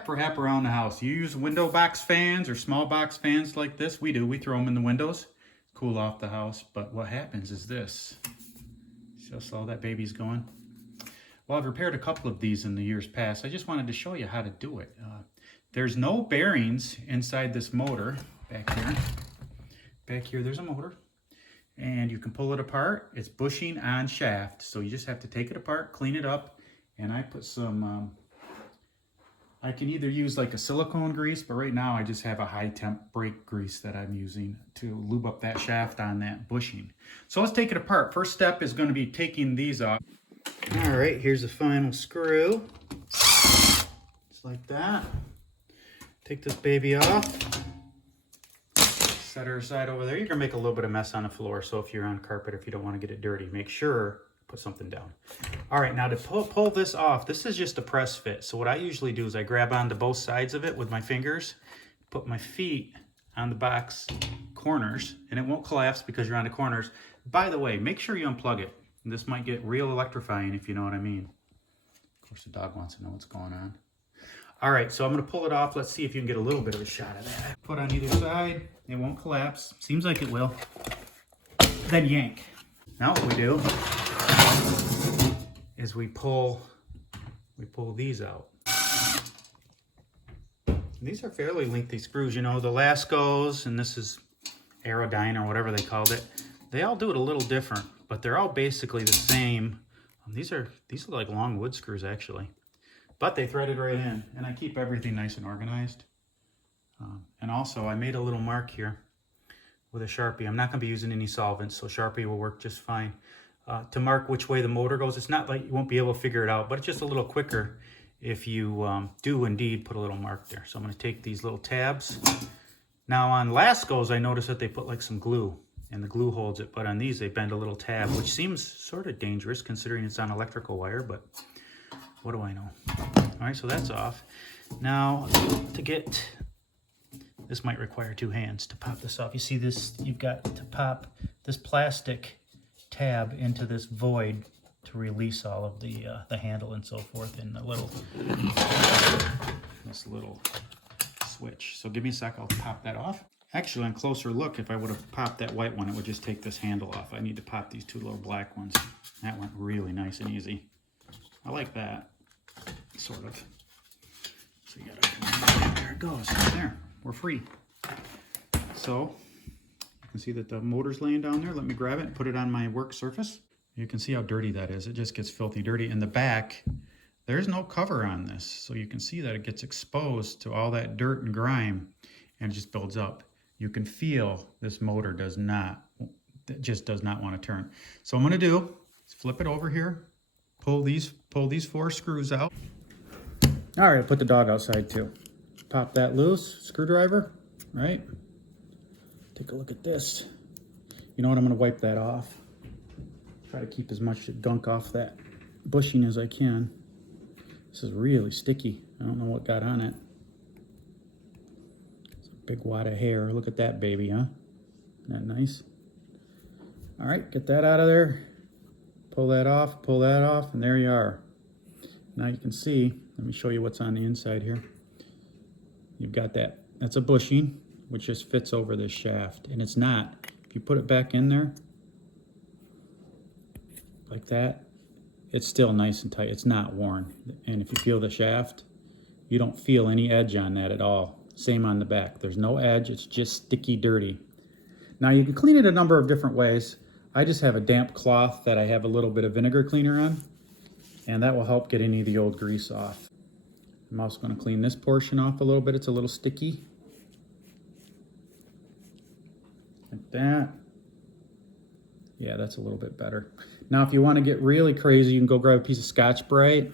tip for help around the house. You use window box fans or small box fans like this. We do. We throw them in the windows, cool off the house. But what happens is this. Just all that baby's going. Well, I've repaired a couple of these in the years past. I just wanted to show you how to do it. There's no bearings inside this motor back here. Back here, there's a motor. And you can pull it apart. It's bushing on shaft. So you just have to take it apart, clean it up. And I put some, I can either use like a silicone grease, but right now I just have a high temp brake grease that I'm using to lube up that shaft on that bushing. So let's take it apart. First step is going to be taking these off. All right, here's the final screw. Just like that. Take this baby off. Set her aside over there. You're gonna make a little bit of mess on the floor, so if you're on carpet, if you don't want to get it dirty, make sure put something down. All right, now to pull this off, this is just a press fit. So what I usually do is I grab onto both sides of it with my fingers, put my feet on the box corners, and it won't collapse because you're on the corners. By the way, make sure you unplug it. This might get real electrifying, if you know what I mean. Of course, the dog wants to know what's going on. All right, so I'm gonna pull it off. Let's see if you can get a little bit of a shot of that. Put on either side, it won't collapse. Seems like it will. Then yank. Now what we do is we pull these out. These are fairly lengthy screws, you know, the Laskos, and this is Aerodyne or whatever they called it. They all do it a little different, but they're all basically the same. These are like long wood screws actually, but they threaded right in, and I keep everything nice and organized. And also I made a little mark here with a Sharpie. I'm not gonna be using any solvents, so Sharpie will work just fine. To mark which way the motor goes. It's not like you won't be able to figure it out, but it's just a little quicker if you do indeed put a little mark there. So I'm gonna take these little tabs. Now on Laskos, I noticed that they put like some glue, and the glue holds it, but on these they bend a little tab, which seems sort of dangerous considering it's on electrical wire, but what do I know? All right, so that's off. Now to get, this might require two hands to pop this off. You see this, you've got to pop this plastic tab into this void to release all of the handle and so forth in the little, this little switch. So give me a sec, I'll pop that off. Actually, on closer look, if I would have popped that white one, it would just take this handle off. I need to pop these two little black ones. That went really nice and easy. I like that, sort of. So you gotta, there it goes, there, we're free. So, you can see that the motor's laying down there. Let me grab it and put it on my work surface. You can see how dirty that is. It just gets filthy dirty. In the back, there's no cover on this. So you can see that it gets exposed to all that dirt and grime and it just builds up. You can feel this motor just does not want to turn. So I'm gonna do is flip it over here, pull these 4 screws out. All right, put the dog outside too. Pop that loose, screwdriver, right? Take a look at this. You know what, I'm gonna wipe that off. Try to keep as much gunk off that bushing as I can. This is really sticky. I don't know what got on it. It's a big wad of hair. Look at that baby, huh? Isn't that nice? All right, get that out of there. Pull that off, and there you are. Now you can see, let me show you what's on the inside here. You've got that, that's a bushing, which just fits over this shaft, and it's not. If you put it back in there, like that, it's still nice and tight. It's not worn. And if you feel the shaft, you don't feel any edge on that at all. Same on the back. There's no edge, it's just sticky dirty. Now you can clean it a number of different ways. I just have a damp cloth that I have a little bit of vinegar cleaner on, and that will help get any of the old grease off. I'm also going to clean this portion off a little bit. It's a little sticky. Like that. Yeah, that's a little bit better. Now, if you want to get really crazy, you can go grab a piece of Scotch-Brite,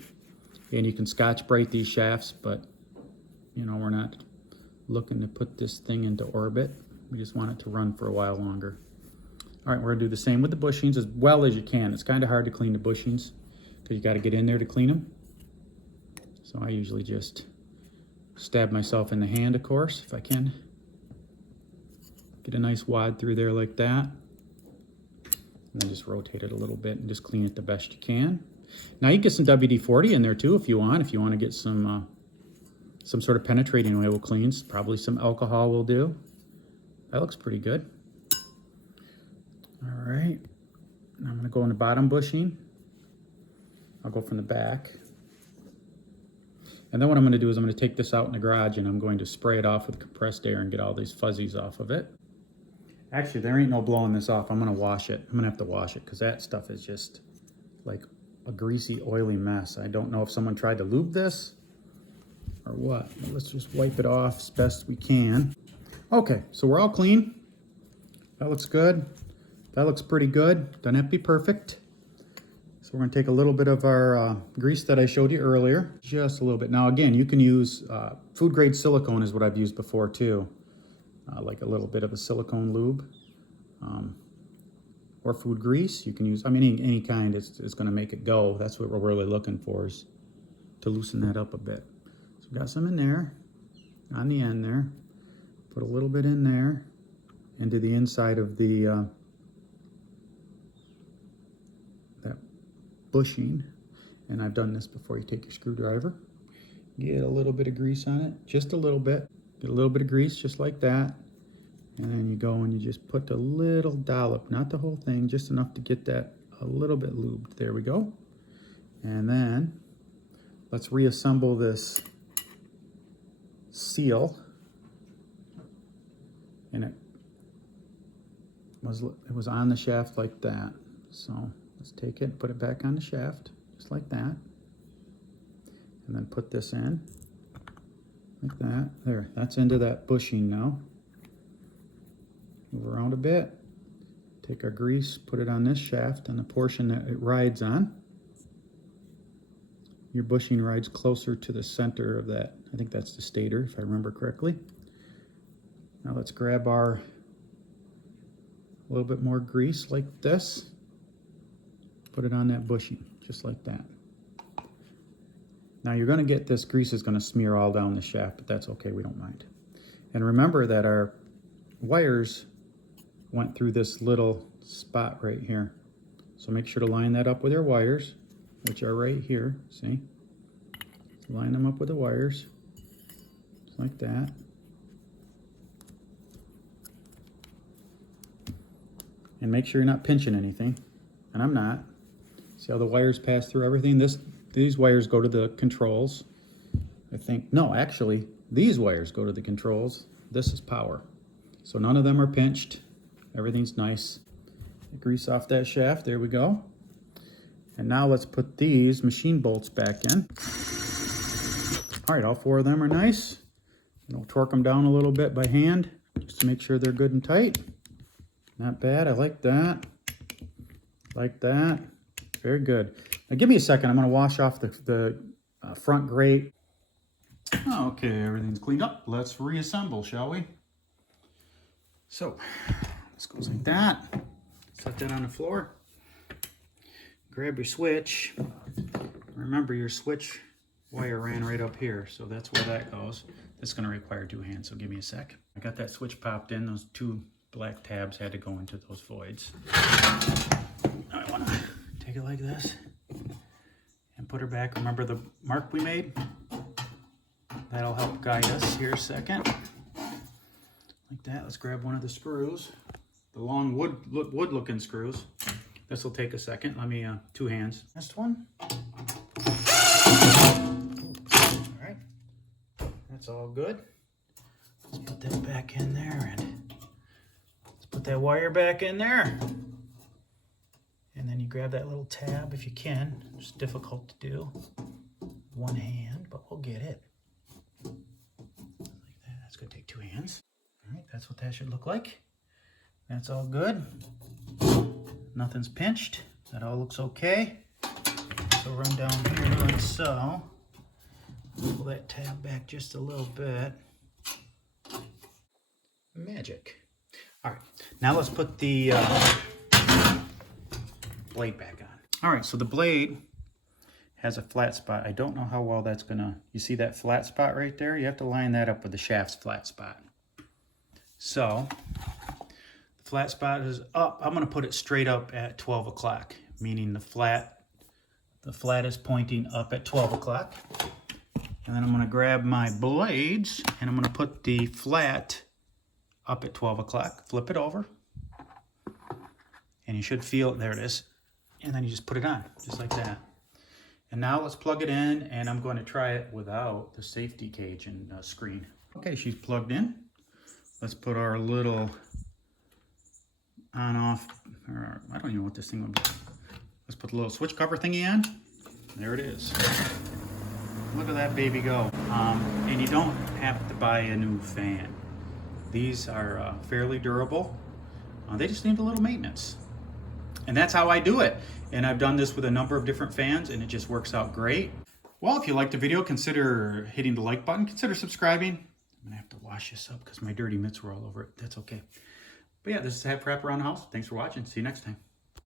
and you can Scotch-Brite these shafts, but, you know, we're not looking to put this thing into orbit. We just want it to run for a while longer. All right, we're going to do the same with the bushings as well as you can. It's kind of hard to clean the bushings because you got to get in there to clean them. So I usually just stab myself in the hand, of course, if I can. Get a nice wad through there like that. And then just rotate it a little bit and just clean it the best you can. Now you can get some WD-40 in there too if you want to get some some sort of penetrating oil cleans. Probably some alcohol will do. That looks pretty good. All right, now I'm gonna go in the bottom bushing. I'll go from the back. And then what I'm gonna do is I'm gonna take this out in the garage and I'm going to spray it off with compressed air and get all these fuzzies off of it. Actually, there ain't no blowing this off. I'm gonna wash it. I'm gonna have to wash it because that stuff is just like a greasy, oily mess. I don't know if someone tried to lube this or what. But let's just wipe it off as best we can. Okay, so we're all clean. That looks good. That looks pretty good. Doesn't have to be perfect. So we're gonna take a little bit of our grease that I showed you earlier, just a little bit. Now again, you can use food grade silicone is what I've used before too. Like a little bit of a silicone lube or food grease. You can use, I mean, any kind is gonna make it go. That's what we're really looking for, is to loosen that up a bit. So got some in there, on the end there. Put a little bit in there, into the inside of the that bushing. And I've done this before. You take your screwdriver, get a little bit of grease on it, just a little bit. Get a little bit of grease, just like that. And then you go and you just put a little dollop, not the whole thing, just enough to get that a little bit lubed. There we go. And then let's reassemble this seal. And it was on the shaft like that. So let's take it, put it back on the shaft, just like that. And then put this in. Like that. There, that's into that bushing now. Move around a bit. Take our grease, put it on this shaft, on the portion that it rides on. Your bushing rides closer to the center of that. I think that's the stator, if I remember correctly. Now let's grab our a little bit more grease like this. Put it on that bushing, just like that. Now you're going to get this grease is going to smear all down the shaft, but that's okay, we don't mind. And remember that our wires went through this little spot right here. So make sure to line that up with your wires, which are right here, see? So line them up with the wires, just like that. And make sure you're not pinching anything, and I'm not. See how the wires pass through everything? These wires go to the controls. I think, no, actually, these wires go to the controls. This is power. So none of them are pinched. Everything's nice. Grease off that shaft, there we go. And now let's put these machine bolts back in. All right, all four of them are nice. And we'll torque them down a little bit by hand, just to make sure they're good and tight. Not bad, I like that. Like that, very good. Now give me a second, I'm gonna wash off the front grate. Okay, everything's cleaned up. Let's reassemble, shall we? So, this goes like that. Set that on the floor. Grab your switch. Remember your switch wire ran right up here, so that's where that goes. This is gonna require two hands, so give me a sec. I got that switch popped in, those two black tabs had to go into those voids. Now I wanna take it like this and put her back. Remember the mark we made? That'll help guide us here a second. Like that. Let's grab one of the screws, the long wood looking screws. This will take a second. Let me, two hands. Next one. All right. That's all good. Let's put that back in there and let's put that wire back in there. And then you grab that little tab if you can. It's difficult to do. One hand, but we'll get it. Like that. That's going to take two hands. All right, that's what that should look like. That's all good. Nothing's pinched. That all looks okay. So run down here like so. Pull that tab back just a little bit. Magic. All right, now let's put the blade back on. All right, so the blade has a flat spot. I don't know how well that's gonna, you see that flat spot right there? You have to line that up with the shaft's flat spot. So, the flat spot is up. I'm gonna put it straight up at 12 o'clock, meaning the flat is pointing up at 12 o'clock. And then I'm going to grab my blades and I'm going to put the flat up at 12 o'clock. Flip it over. And you should feel, there it is. And then you just put it on, just like that. And now let's plug it in, and I'm going to try it without the safety cage and screen. Okay, she's plugged in. Let's put our little on-off, or I don't even know what this thing would be. Let's put the little switch cover thingy on. There it is. Look at that baby go. And you don't have to buy a new fan. These are fairly durable. They just need a little maintenance. And that's how I do it. And I've done this with a number of different fans, and it just works out great. Well, if you liked the video, consider hitting the like button. Consider subscribing. I'm gonna have to wash this up because my dirty mitts were all over it. That's okay. But yeah, this is Have Crap Around the House. Thanks for watching. See you next time.